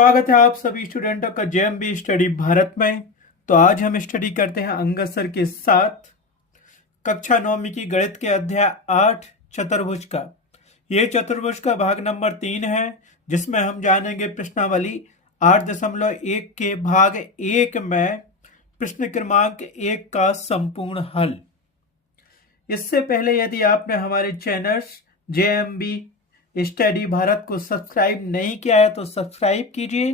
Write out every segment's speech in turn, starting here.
स्वागत है आप सभी स्टूडेंटों का जेएमबी स्टडी भारत में। तो आज हम स्टडी करते हैं अंगद सर के साथ कक्षा 9वीं की गणित के अध्याय 8 चतुर्भुज का। ये चतुर्भुज का भाग नंबर 3 है, जिसमें हम जानेंगे प्रश्नावली 8.1 के भाग 1 में प्रश्न क्रमांक 1 का संपूर्ण हल। इससे पहले यदि आपने हमारे चैनल जेएमबी स्टडी भारत को सब्सक्राइब नहीं किया है तो सब्सक्राइब कीजिए,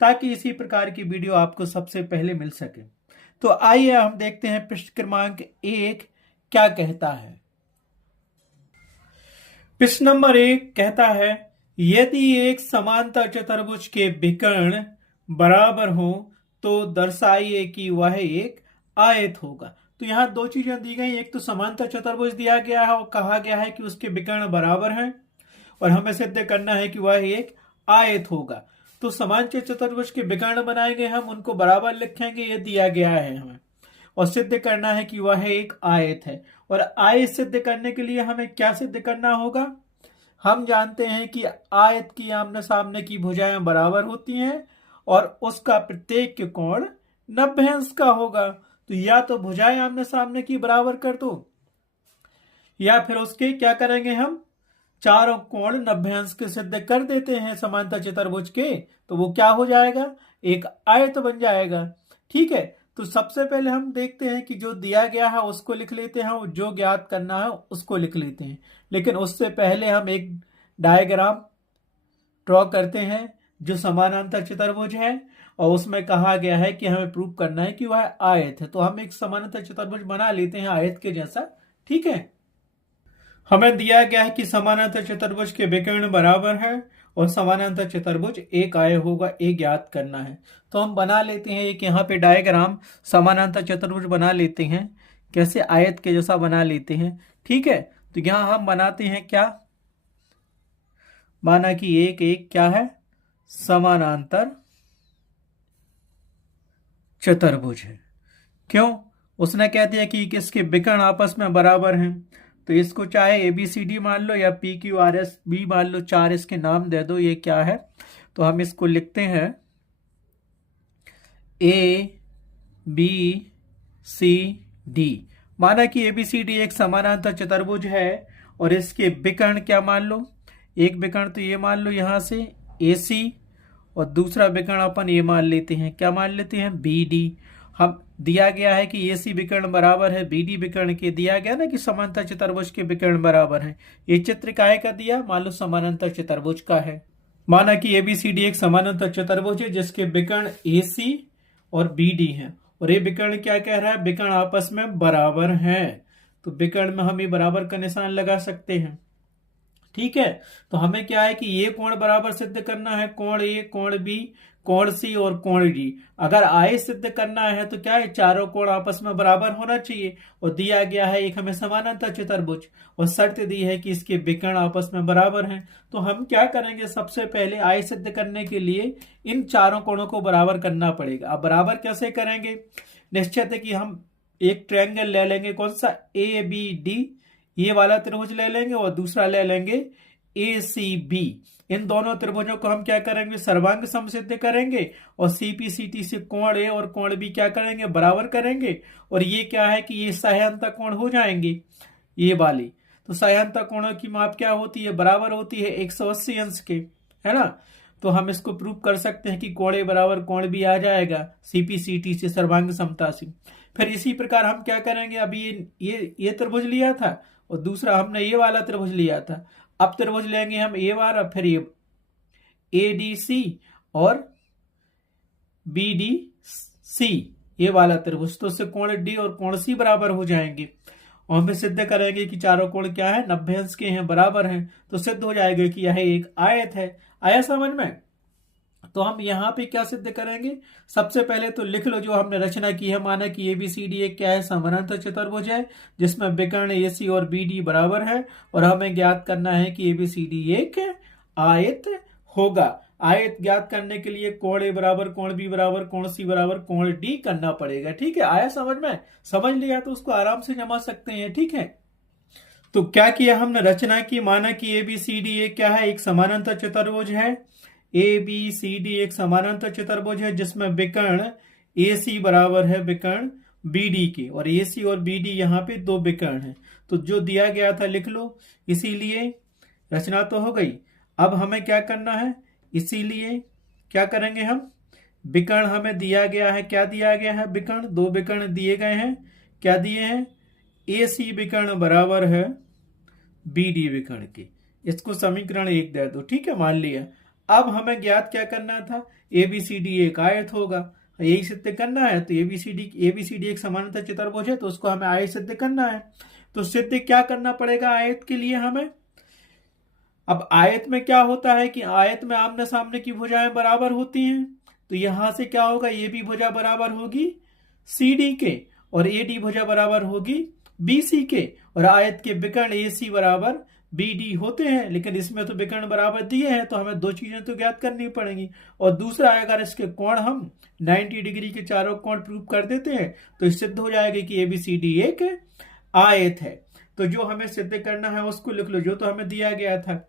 ताकि इसी प्रकार की वीडियो आपको सबसे पहले मिल सके। तो आइए हम देखते हैं प्रश्न क्रमांक 1 क्या कहता है। प्रश्न नंबर 1 कहता है, यदि एक समांतर चतुर्भुज के विकर्ण बराबर हो तो दर्शाइए कि वह एक आयत होगा। तो यहाँ दो चीजें दी गई, एक तो समांतर चतुर्भुज दिया गया है और कहा गया है कि उसके विकर्ण बराबर हैं और हमें सिद्ध करना है कि वह एक आयत होगा। तो समांतर चतुर्भुज के विकर्ण बनाएंगे, हम उनको बराबर लिखेंगे, ये दिया गया है हमें, और सिद्ध करना है कि वह एक आयत है। और आयत सिद्ध करने के लिए हमें क्या सिद्ध करना होगा? हम जानते हैं कि आयत की आमने सामने की भुजाएं बराबर होती हैं और उसका प्रत्येक कोण 90 अंश का होगा। तो या तो भुजाएं आमने सामने की बराबर कर दो, या फिर उसके क्या करेंगे, हम चारों कोण 90 अंश के सिद्ध कर देते हैं समांतर चतुर्भुज के, तो वो क्या हो जाएगा, एक आयत बन जाएगा। ठीक है, तो सबसे पहले हम देखते हैं कि जो दिया गया है उसको लिख लेते हैं और जो ज्ञात करना है उसको लिख लेते हैं। लेकिन उससे पहले हम एक डायग्राम ड्रॉ करते हैं जो समानांतर चतुर्भुज है, और उसमें कहा गया है कि हमें प्रूव करना है कि वह आयत है। तो हम एक समानांतर चतुर्भुज बना लेते हैं आयत के जैसा। ठीक है, हमें दिया गया है कि समानांतर चतुर्भुज के विकर्ण बराबर है और समानांतर चतुर्भुज एक आयत होगा, एक ज्ञात करना है। तो हम बना लेते हैं एक यहाँ पे डायग्राम समानांतर चतुर्भुज बना लेते हैं, कैसे आयत के जैसा बना लेते हैं। ठीक है, तो यहाँ हम बनाते हैं क्या, माना कि एक क्या है, समानांतर चतुर्भुज है। क्यों? उसने कह दिया कि किसके विकर्ण आपस में बराबर हैं, तो इसको चाहे ABCD मान लो या PQRSB मान लो, 4 इसके नाम दे दो। ये क्या है, तो हम इसको लिखते हैं ABCD। माना कि ABCD एक समानांतर चतुर्भुज है और इसके विकर्ण क्या मान लो, एक विकर्ण तो ये मान लो यहाँ से AC, और दूसरा विकर्ण अपन ये मान लेते हैं, क्या मान लेते हैं, BD। हम दिया गया है कि AC विकर्ण बराबर है BD विकर्ण के, दिया गया ना कि समांतर चतुर्भुज के विकर्ण बराबर है। ये चित्र काहे का दिया, मान लो समानांतर चतुर्भुज का है। माना कि ABCD एक समानांतर चतुर्भुज है जिसके विकर्ण AC और BD हैं, और ये विकर्ण क्या कह रहा है, विकर्ण आपस में बराबर हैं। तो विकर्ण में हम ये बराबर का निशान लगा सकते हैं। ठीक है, तो हमें क्या है कि ये कोण बराबर सिद्ध करना है, कोण A, कोण B, कोण C और कोण D। अगर आय सिद्ध करना है तो क्या है, चारों कोण आपस में बराबर होना चाहिए, और दिया गया है एक हमें समानांतर चतुर्भुज, और शर्त दी है कि इसके विकर्ण आपस में बराबर हैं। तो हम क्या करेंगे, सबसे पहले आय सिद्ध करने के लिए इन चारों कोणों को बराबर करना पड़ेगा। अब बराबर कैसे करेंगे, निश्चित है कि हम एक ट्रायंगल ले लेंगे, कौन सा, ABD, ये वाला त्रिभुज ले लेंगे, और दूसरा ले लेंगे ACB। इन दोनों त्रिभुजों को हम क्या करेंगे, सर्वांग समसिद्ध करेंगे, और CPCT से कोण A और कोण B क्या करेंगे, बराबर करेंगे। और ये क्या है कि ये सहायता कोण हो जाएंगे, ये वाली। तो सहायता कोणों की माप क्या होती है, बराबर होती है 180 अंश के, है ना। तो हम इसको प्रूव कर सकते हैं कि कोण A बराबर कोण B आ जाएगा CPCT से, सर्वांग समता से। फिर इसी प्रकार हम क्या करेंगे, अभी ये त्रिभुज लिया था और दूसरा हमने ये वाला त्रिभुज लिया था। अब त्रिभुज लेंगे हम A वाला, फिर ये ADC और BDC, ये वाला त्रिभुज। तो उससे कोण D और कोण C बराबर हो जाएंगे, और हम सिद्ध करेंगे कि चारों कोण क्या है, 90 अंश के हैं, बराबर हैं। तो सिद्ध हो जाएगा कि यह एक आयत है। आया समझ में? तो हम यहाँ पे क्या सिद्ध करेंगे, सबसे पहले तो लिख लो जो हमने रचना की है। माना कि ABCD एक क्या है, समानांतर चतुर्भुज है जिसमें विकर्ण AC और BD बराबर है, और हमें ज्ञात करना है कि ABCD एक आयत होगा। आयत ज्ञात करने के लिए कोण A बराबर कोण B बराबर कोण C बराबर कोण D करना पड़ेगा। ठीक है, आया समझ में? समझ लिया तो उसको आराम से जमा सकते हैं। ठीक है, तो क्या किया हमने, रचना की। माना कि ABCD एक क्या है, एक समानांतर चतुर्भुज है ABCD एक समानांतर चतुर्भुज है जिसमें विकर्ण AC बराबर है विकर्ण BD के, और AC और BD यहाँ पे दो विकर्ण हैं। तो जो दिया गया था लिख लो, इसीलिए रचना तो हो गई। अब हमें क्या करना है, इसीलिए क्या करेंगे हम, विकर्ण हमें दिया गया है, क्या दिया गया है, विकर्ण, दो विकर्ण दिए गए हैं, क्या दिए हैं, AC विकर्ण बराबर है BD विकर्ण के। इसको समीकरण 1 दे दो, ठीक है, मान लिया। अब हमें ज्ञात क्या करना था, ABCD एक आयत होगा, यही सिद्ध करना है। तो ABCD एक समानांतर चतुर्भुज है, तो उसको हमें आयत सिद्ध करना है। तो सिद्ध क्या करना पड़ेगा आयत के लिए हमें, अब आयत में क्या होता है कि आयत में आमने सामने की भुजाएं बराबर होती हैं। तो यहां से क्या होगा, AB भुजा बराबर होगी CD के, और AD भुजा बराबर होगी BC के, और आयत के विकर्ण AC बराबर BD होते हैं। लेकिन इसमें तो विकर्ण बराबर दिए हैं, तो हमें दो चीजें तो ज्ञात करनी पड़ेंगी। और दूसरा, अगर इसके कोण हम 90 डिग्री के चारों कोण प्रूव कर देते हैं तो सिद्ध हो जाएगा कि ABCD एक आयत है। तो जो हमें सिद्ध करना है उसको लिख लो, जो तो हमें दिया गया था।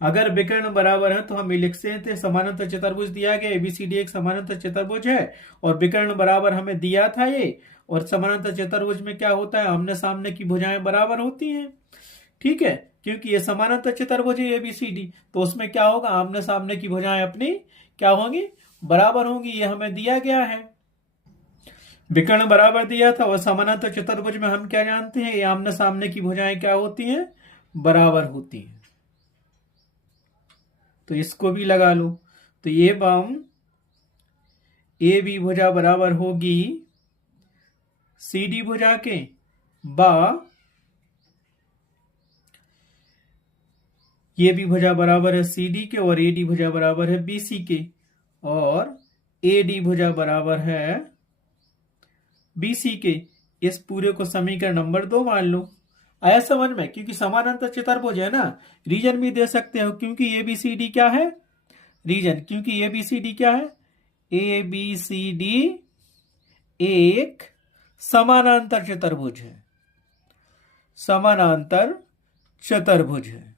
अगर विकर्ण बराबर है तो हम लिख सकते हैं, समानांतर चतुर्भुज दिया गया, ABCD एक समानांतर चतुर्भुज है, और विकर्ण बराबर हमें दिया था ये। और समानांतर चतुर्भुज में क्या होता है, आमने सामने की भुजाएं बराबर होती हैं, ठीक है, क्योंकि ये समानांतर चतुर्भुज है ABCD, तो उसमें क्या होगा, आमने सामने की भुजाएं अपनी क्या होंगी, बराबर होंगी। ये हमें दिया गया है, विकर्ण बराबर दिया था, और समानांतर चतुर्भुज में हम क्या जानते हैं, ये आमने सामने की भुजाएं क्या होती हैं, बराबर होती हैं। तो इसको भी लगा लो। तो ये बाम AB भुजा बराबर होगी CD भुजा के, बा ये भी भुजा बराबर है CD के, और AD भुजा बराबर है BC के, और AD भुजा बराबर है BC के। इस पूरे को समीकरण नंबर 2 मान लो। आया समझ में, क्योंकि समानांतर चतुर्भुज है ना, रीजन भी दे सकते हो, क्योंकि ABCD क्या है, रीजन, क्योंकि ABCD क्या है, ABCD एक समानांतर चतुर्भुज है, समानांतर चतुर्भुज है,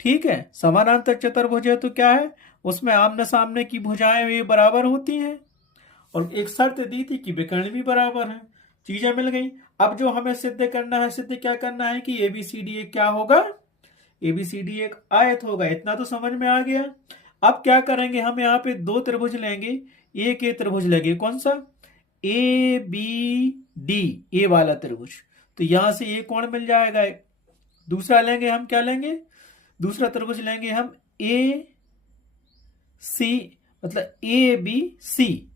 ठीक है। समानांतर चतुर्भुज है तो क्या है, उसमें आमने सामने की भुजाएं वे बराबर होती हैं, और एक शर्त दी थी कि विकर्ण भी बराबर है। चीजें मिल गई। अब जो हमें सिद्ध करना है, सिद्ध क्या करना है कि ABCD एक क्या होगा, ABCD एक आयत होगा। इतना तो समझ में आ गया। अब क्या करेंगे, हम यहाँ पे दो त्रिभुज लेंगे, एक ये त्रिभुज लेंगे, कौन सा, ABD, ए वाला त्रिभुज। तो यहां से ये कोण मिल जाएगा। दूसरा लेंगे हम, क्या लेंगे, दूसरा त्रिभुज लेंगे हम AC, मतलब ABC।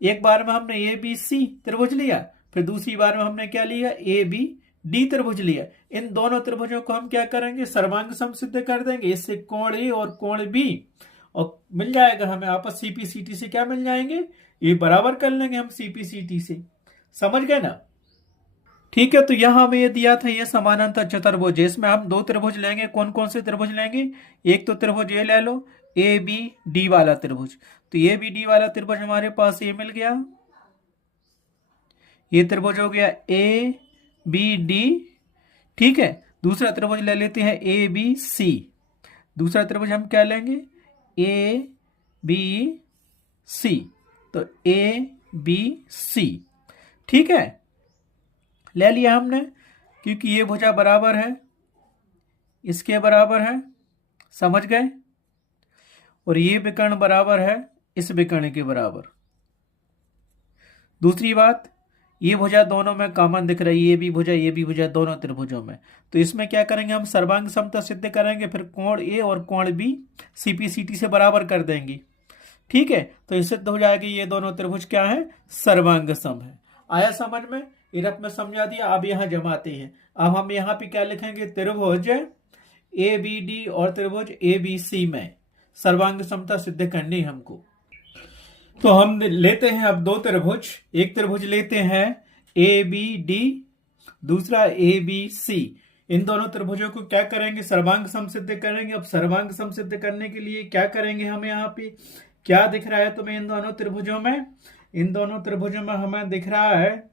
एक बार में हमने ABC त्रिभुज लिया, फिर दूसरी बार में हमने क्या लिया, ABD त्रिभुज लिया। इन दोनों त्रिभुजों को हम क्या करेंगे, सर्वांग सम सिद्ध कर देंगे। इससे कोण A और कोण B, और मिल जाएगा हमें आपस CPCT से क्या मिल जाएंगे, ये बराबर कर लेंगे हम CPCT से। समझ गए ना, ठीक है। तो यहां हमें ये दिया था, ये समानांतर चतुर्भुज, इसमें हम दो त्रिभुज लेंगे। कौन कौन से त्रिभुज लेंगे, एक तो त्रिभुज ये ले लो, ABD वाला त्रिभुज। तो ABD वाला त्रिभुज हमारे पास ये मिल गया, ये त्रिभुज हो गया ABD, ठीक है। दूसरा त्रिभुज ले लेते हैं ABC। दूसरा त्रिभुज हम क्या लेंगे, ABC। तो ABC, ठीक है, ले लिया हमने, क्योंकि ये भुजा बराबर है इसके बराबर है, समझ गए, और ये विकर्ण बराबर है इस विकर्ण के बराबर। दूसरी बात, ये भुजा दोनों में कॉमन दिख रही है, ये भी भुजा दोनों त्रिभुजों में। तो इसमें क्या करेंगे, हम सर्वांग समता सिद्ध करेंगे, फिर कोण A और कोण B CPCT से बराबर कर देंगे, ठीक है। तो ये सिद्ध हो जाएगी, ये दोनों त्रिभुज क्या है, सर्वांग सम है। आया समझ में, इरप में समझा दिया। अब यहां जमाते हैं। अब हम यहां पे क्या लिखेंगे, त्रिभुज ABD और त्रिभुज ABC में सर्वांग समता सिद्ध करनी हमको। तो हम लेते हैं अब दो त्रिभुज, एक त्रिभुज लेते हैं ABD, दूसरा ABC। इन दोनों त्रिभुजों को क्या करेंगे, सर्वांग सम सिद्ध करेंगे। अब सर्वांग सम सिद्ध करने के लिए क्या करेंगे, हमें यहाँ पे क्या दिख रहा है तुम्हें इन दोनों त्रिभुजों में, इन दोनों त्रिभुजों में हमें दिख रहा है,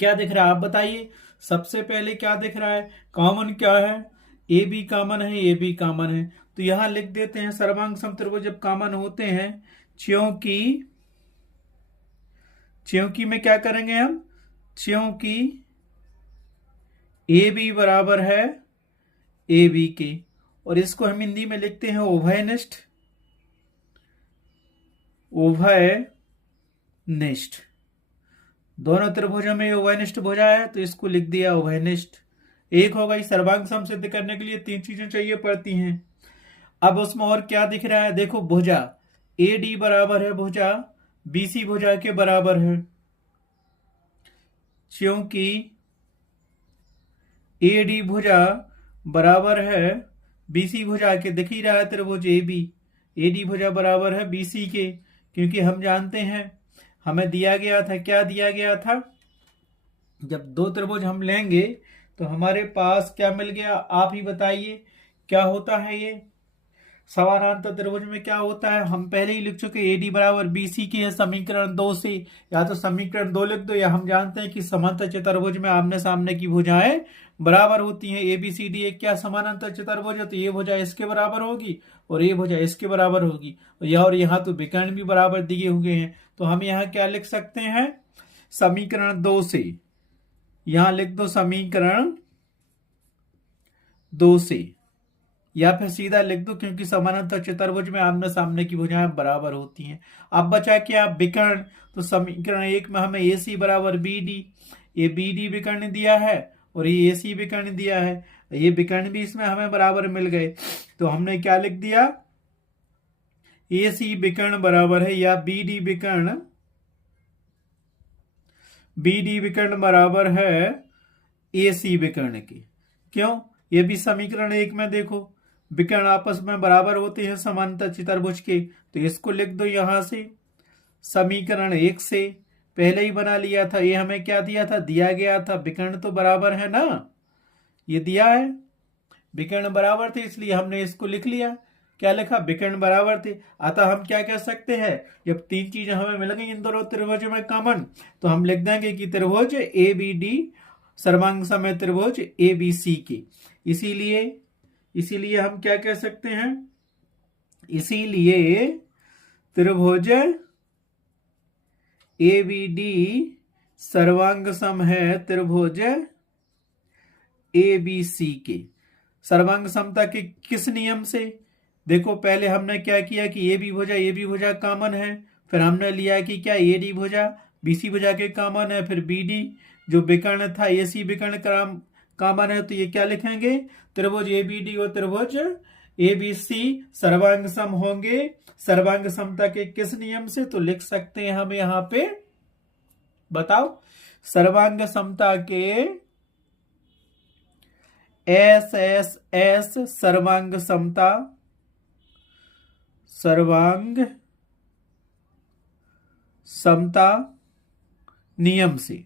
क्या दिख रहा है आप बताइए। सबसे पहले क्या दिख रहा है, कॉमन क्या है, ए बी कॉमन है, ए बी कॉमन है, तो यहां लिख देते हैं सर्वांग सम त्रिभुज जब कॉमन होते हैं, क्योंकि में क्या करेंगे हम, क्योंकि ए बी बराबर है ए बी के, और इसको हम हिंदी में लिखते हैं उभयनिष्ठ। दोनों त्रिभुजों में उभयनिष्ठ भुजा है तो इसको लिख दिया उभयनिष्ठ। एक हो गई। सर्वांग सम सिद्ध करने के लिए 3 चीजें चाहिए पड़ती हैं। अब उसमें और क्या दिख रहा है, देखो भुजा ए डी बराबर है भुजा बीसी भुजा के बराबर है, क्योंकि ए डी भुजा बराबर है बीसी भुजा के, दिख ही रहा है त्रिभुज ए बी, ए डी भुजा बराबर है बीसी के, क्योंकि हम जानते हैं हमें दिया गया था, क्या दिया गया था, जब 2 त्रिभुज हम लेंगे तो हमारे पास क्या मिल गया, आप ही बताइए क्या होता है ये समानांतर त्रिभुज में क्या होता है। हम पहले ही लिख चुके ए डी बराबर बी सी की है समीकरण 2 से, या तो समीकरण 2 लिख दो, या हम जानते हैं कि समांतर चतुर्भुज में आमने सामने की भुजाएं बराबर होती हैं। ए बी सी डी एक क्या समानांतर चतुर्भुज है, तो ये भुजा इसके बराबर होगी और ये भुजा इसके बराबर होगी, और यहाँ तो विकर्ण भी बराबर दिए हुए हैं, तो हम यहाँ क्या लिख सकते हैं, समीकरण 2 से, यहां लिख दो समीकरण 2 से, या फिर सीधा लिख दो क्योंकि समानांतर चतुर्भुज में आमने सामने की भुजाएं बराबर होती हैं। अब बचा क्या, विकर्ण, तो समीकरण 1 में हमें ए सी बराबर बी डी, ये बी डी विकर्ण दिया है और ये ए सी विकर्ण दिया है, ये विकर्ण भी इसमें हमें बराबर मिल गए, तो हमने क्या लिख दिया, ए सी विकर्ण बराबर है, या बी डी विकर्ण बराबर है ए सी विकर्ण के। क्यों, ये भी समीकरण 1 में देखो विकर्ण आपस में बराबर होते हैं समांतर चतुर्भुज के, तो इसको लिख दो यहां से समीकरण 1 से, पहले ही बना लिया था, ये हमें क्या दिया था, दिया गया था विकर्ण तो बराबर है ना, ये दिया है विकर्ण बराबर थे, इसलिए हमने इसको लिख लिया, क्या लिखा, विकर्ण बराबर थे। अतः हम क्या कह सकते हैं, जब 3 चीजें हमें मिल गई इन दोनों त्रिभुजों में कॉमन, तो हम लिख देंगे कि त्रिभुज ए बी डी सर्वांग सम है त्रिभुज ए बी सी के। इसीलिए हम क्या कह सकते हैं, इसीलिए त्रिभुज ए बी डी सर्वांग सम है त्रिभुज ए बी सी के। सर्वांग समता के किस नियम से, देखो पहले हमने क्या किया कि ए बी भुजा कॉमन है, फिर हमने लिया कि क्या ए डी भुजा बीसी भुजा के कॉमन है, फिर बी डी जो विकर्ण था ए सी विकर्ण कॉमन है, तो ये क्या लिखेंगे, त्रिभुज ए बी डी और त्रिभुज ए बी सी सर्वांग सम होंगे सर्वांग समता के किस नियम से, तो लिख सकते हैं हम यहां पे, बताओ, सर्वांग समता के एस एस एस सर्वांग समता नियम से,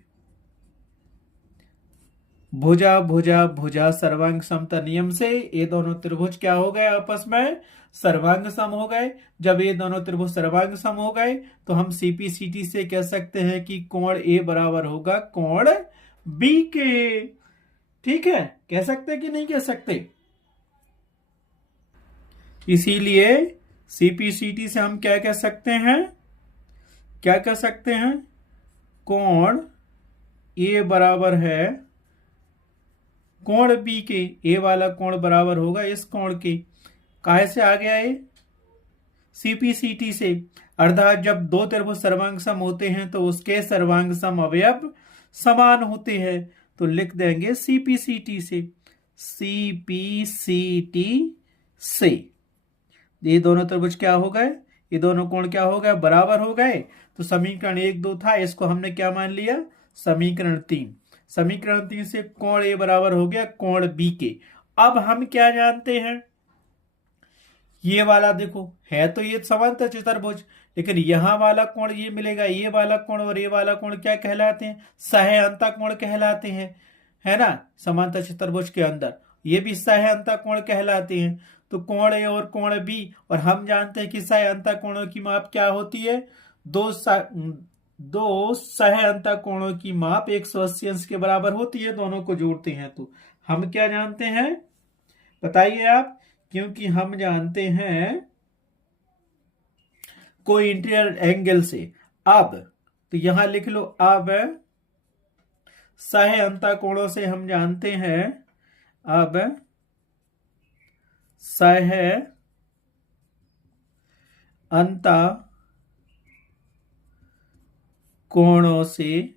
भुजा सर्वांग समता नियम से ये दोनों त्रिभुज क्या हो गए, आपस में सर्वांग सम हो गए। जब ये दोनों त्रिभुज सर्वांग सम हो गए तो हम सीपीसीटी से कह सकते हैं कि कोण ए बराबर होगा कोण बी के। ठीक है, कह सकते कि नहीं कह सकते। इसीलिए सीपीसीटी से हम क्या कह सकते हैं, क्या कह सकते हैं, कोण ए बराबर है कोण बी के, ए वाला कोण बराबर होगा इस कोण के। काहे से आ गया ये, सीपीसीटी से। अर्थात जब 2 त्रिभुज सर्वांग सम होते हैं तो उसके सर्वांग सम अवयव समान होते हैं, तो लिख देंगे सीपीसीटी से, सीपीसीटी से। ये दोनों त्रिभुज क्या हो गए, ये दोनों कोण क्या हो गए, बराबर हो गए। तो समीकरण 1 2 था, इसको हमने क्या मान लिया, समीकरण 3। समीकरण 3 से कोण ए बराबर हो गया कोण बी के। अब हम क्या जानते हैं, ये वाला देखो है तो ये समांतर चतुर्भुज, लेकिन यहां वाला कोण ये मिलेगा, ये वाला कोण और ये वाला कोण क्या कहलाते हैं, सहायता कोण कहलाते हैं, है ना। समांतर चतुर्भुज के अंदर ये भी सहायता कोण कहलाते हैं। तो कोण ए और कोण बी, और हम जानते हैं कि सहायता कोणों की माप क्या होती है, दो सहायता कोणों की माप 180 अंश के बराबर होती है। दोनों को जोड़ते हैं तो हम क्या जानते हैं, बताइए आप। क्योंकि हम जानते हैं कोई इंटीरियर एंगल से। अब तो यहां लिख लो, अब सह अंतः कोणों से हम जानते हैं, अब सह अंतः कोणों से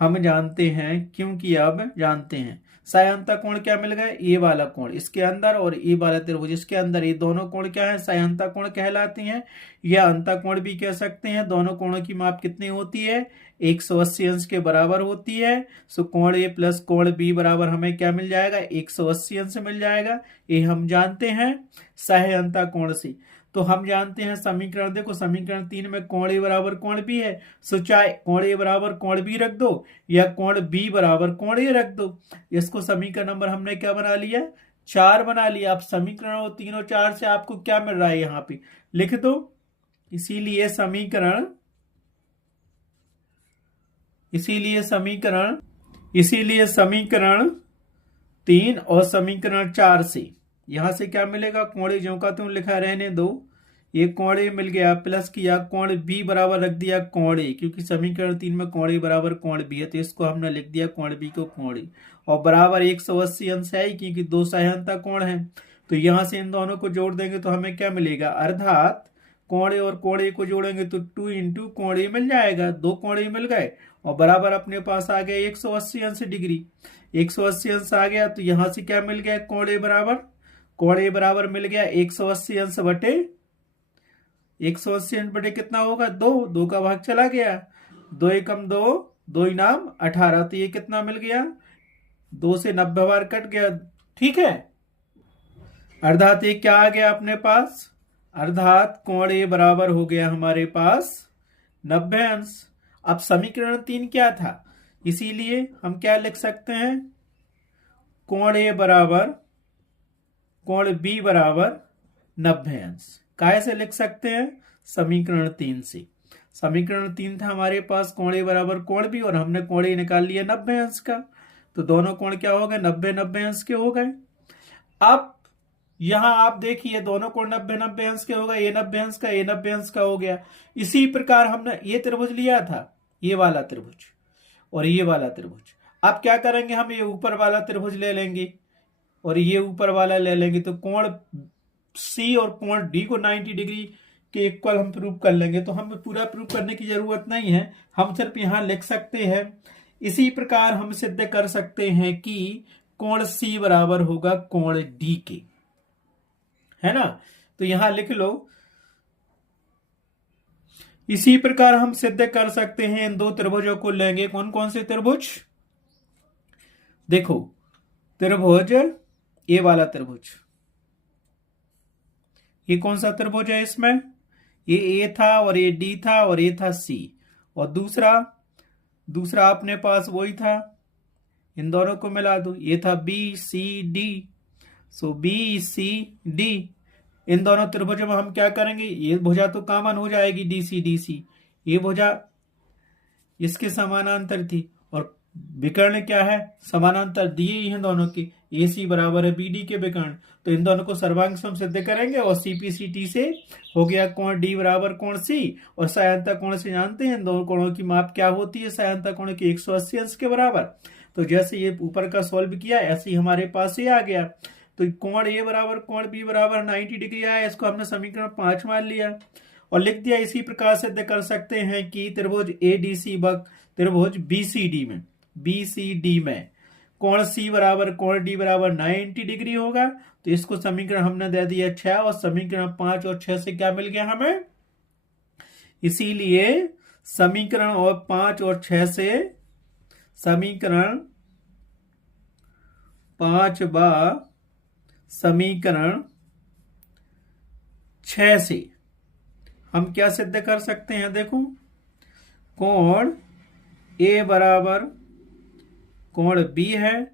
हम जानते हैं, क्योंकि अब जानते हैं सायंता कोण क्या मिल गए, ए वाला कोण इसके अंदर और ए वाला त्रिभुज इसके अंदर, ये दोनों कोण क्या है, सायंता कोण कहलाती हैं, या अंता कोण भी कह सकते हैं। दोनों कोणों की माप कितनी होती है, 180 अंश के बराबर होती है। सो कोण ए प्लस कोण बी बराबर हमें क्या मिल जाएगा, 180 अंश मिल जाएगा। ये हम जानते हैं सह अंता कोण से। तो हम जानते हैं समीकरण, देखो समीकरण 3 में कोण ए बराबर कोण बी है। सो चाहे कोण ए बराबर कोण बी रख दो या कोण बी बराबर कोण ए रख दो। इसको समीकरण नंबर हमने क्या बना लिया, 4 बना लिया। अब समीकरण और 3 और 4 से आपको क्या मिल रहा है यहां पे लिख दो। इसीलिए समीकरण इसीलिए समीकरण 3 और समीकरण 4 से यहां से क्या मिलेगा, कोण ज्यों का त्यों लिखा रहने दो, ये कोण ए मिल गया, प्लस किया कोण बी बराबर रख दिया कोण ए, क्योंकि समीकरण 3 में कोण ए बराबर कोण बी है, तो इसको हमने लिख दिया कोण बी को कोण ए, और बराबर 180 अंश है क्योंकि दो सहायता कोण है। तो यहां से इन दोनों को जोड़ देंगे तो हमें क्या मिलेगा, अर्थात कोण ए और कोण ए को जोड़ेंगे तो 2 इंटू कोण ए मिल जाएगा, दो कोण ए मिल गए, और बराबर अपने पास आ गया 180 अंश डिग्री। 180 अंश आ गया तो यहां से क्या मिल गया, कोण ए बराबर मिल गया 180 अंश बटे 180 अंश बटे कितना होगा, 2 का भाग चला गया, 2 एकम 2, 2 इनाम 18, तो ये कितना मिल गया, 2 से 90 बार कट गया। ठीक है, अर्थात ये क्या आ गया अपने पास, अर्थात कोण ए बराबर हो गया हमारे पास 90 अंश। अब समीकरण 3 क्या था, इसीलिए हम क्या लिख सकते हैं, कोण ए बराबर कोण बी बराबर 90 अंश। कैसे लिख सकते हैं, समीकरण 3 से। समीकरण 3 था हमारे पास कोण ए बराबर कोण बी, और हमने कोण ए निकाल लिया 90 अंश का, तो दोनों कोण क्या हो गए, 90 अंश के हो गए। अब यहां आप देखिए दोनों कोण 90 अंश के हो गए, ये 90 अंश का, ये 90 अंश का हो गया। इसी प्रकार हमने ये त्रिभुज लिया था, ये वाला त्रिभुज और ये वाला त्रिभुज। अब क्या करेंगे, हम ये ऊपर वाला त्रिभुज ले लेंगे और ये ऊपर वाला ले लेंगे, तो कोण सी और कोण डी को 90 डिग्री के इक्वल हम प्रूव कर लेंगे। तो हम पूरा प्रूव करने की जरूरत नहीं है, हम सिर्फ यहां लिख सकते हैं। इसी प्रकार हम सिद्ध कर सकते हैं कि कोण सी बराबर होगा कोण डी के, है ना, तो यहां लिख लो। इसी प्रकार हम सिद्ध कर सकते हैं, इन दो त्रिभुजों को लेंगे, कौन कौन से त्रिभुज, देखो त्रिभुज ए वाला त्रिभुज, ये कौन सा त्रिभुज है, इसमें ये ए था और ये डी था और ये था सी, और दूसरा अपने पास वही था, इन दोनों को मिला दो, ये था बी सी डी। सो बी सी डी, इन दोनों त्रिभुजों में हम क्या करेंगे, ये भुजा तो कॉमन हो जाएगी डी सी, ये भुजा इसके समानांतर थी, और विकर्ण क्या है, समानांतर दिए ही हैं दोनों के, ए सी बराबर है बी डी के विकर्ण, तो इन दोनों को सर्वांग सम सिद्ध करेंगे, और सीपीसीटी से हो गया कोण डी बराबर कोण सी, और सायंता कोण से जानते हैं दोनों कोणों की माप क्या होती है, सायंता कोण की 180 अंश के बराबर। तो जैसे ये ऊपर का सॉल्व किया ऐसे ही हमारे पास ये आ गया, तो कोण ए बराबर कोण बी बराबर 90 डिग्री आया, इसको हमने समीकरण 5 मान लिया और लिख दिया। इसी प्रकार सिद्ध कर सकते हैं कि त्रिभुज ए डी सी त्रिभुज बीसीडी में कोण सी बराबर कोण डी बराबर 90 डिग्री होगा। तो इसको समीकरण हमने दे दिया 6, और समीकरण 5 और 6 से क्या मिल गया हमें, इसीलिए समीकरण और 5 और 6 से, समीकरण 5 बा समीकरण 6 से हम क्या सिद्ध कर सकते हैं, देखो कोण ए बराबर कोण बी है,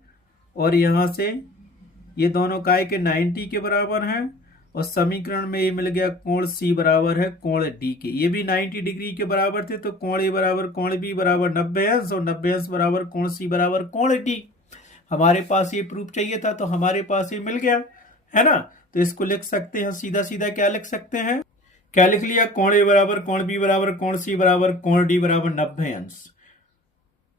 और यहां से ये दोनों काय के 90 के बराबर हैं, और समीकरण में ये मिल गया कोण सी बराबर है कोण डी के, ये भी 90 डिग्री के बराबर थे, तो कोण ए बराबर कोण बी बराबर 90 अंश, और 90 अंश बराबर कोण सी बराबर कोण डी। हमारे पास ये प्रूफ चाहिए था तो हमारे पास ये मिल गया, है ना। तो इसको लिख सकते हैं सीधा सीधा, क्या लिख सकते हैं, क्या लिख लिया, कोण ए बराबर कोण बी बराबर कोण सी बराबर कोण डी बराबर 90 अंश,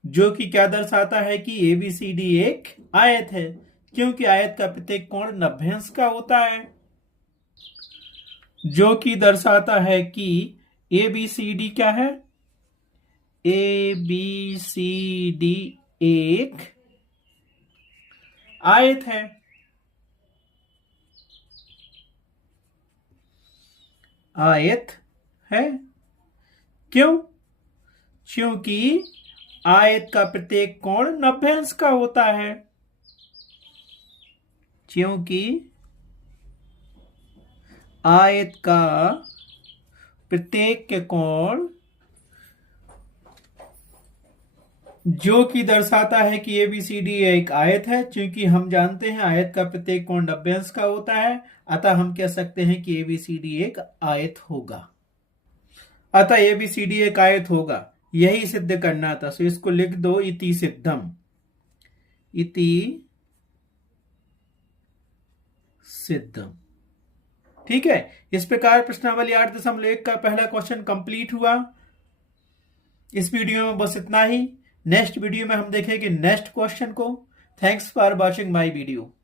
जो कि क्या दर्शाता है कि ABCD एक आयत है, क्योंकि आयत का प्रत्येक कोण 90 अंश का होता है, जो कि दर्शाता है कि ABCD क्या है, ABCD एक आयत है। आयत है, क्यों, क्योंकि आयत का प्रत्येक कोण 90 अंश का होता है, क्योंकि आयत का प्रत्येक कोण, जो कि दर्शाता है कि ABCD एक आयत है, क्योंकि हम जानते हैं आयत का प्रत्येक कोण 90 अंश का होता है, अतः हम कह सकते हैं कि ABCD एक आयत होगा। अतः ABCD एक आयत होगा, यही सिद्ध करना था। सो इसको लिख दो, इति सिद्धम, इति सिद्धम। ठीक है, इस प्रकार प्रश्नावली 8.1 का पहला क्वेश्चन कंप्लीट हुआ। इस वीडियो में बस इतना ही। नेक्स्ट वीडियो में हम देखेंगे नेक्स्ट क्वेश्चन को। Thanks for watching my video.